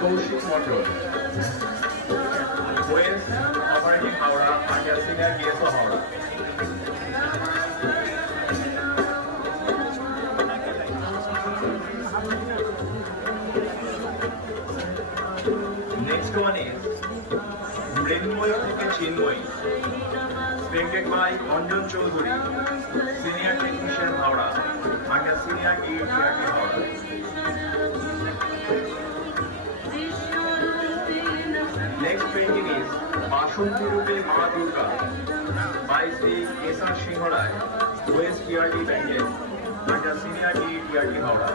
Kaushik Motor. West operating Howrah under senior DSO Howrah. Next one is Mrinmoy থেকে Chinmoy, painted by Anjan Choudhury, senior technician Howrah under senior DETRT Howrah. Next painting is Bashanti Rupe Ma Durga by Sri S.R. Singhorai, West TRT Bengal under senior DETRT Howrah.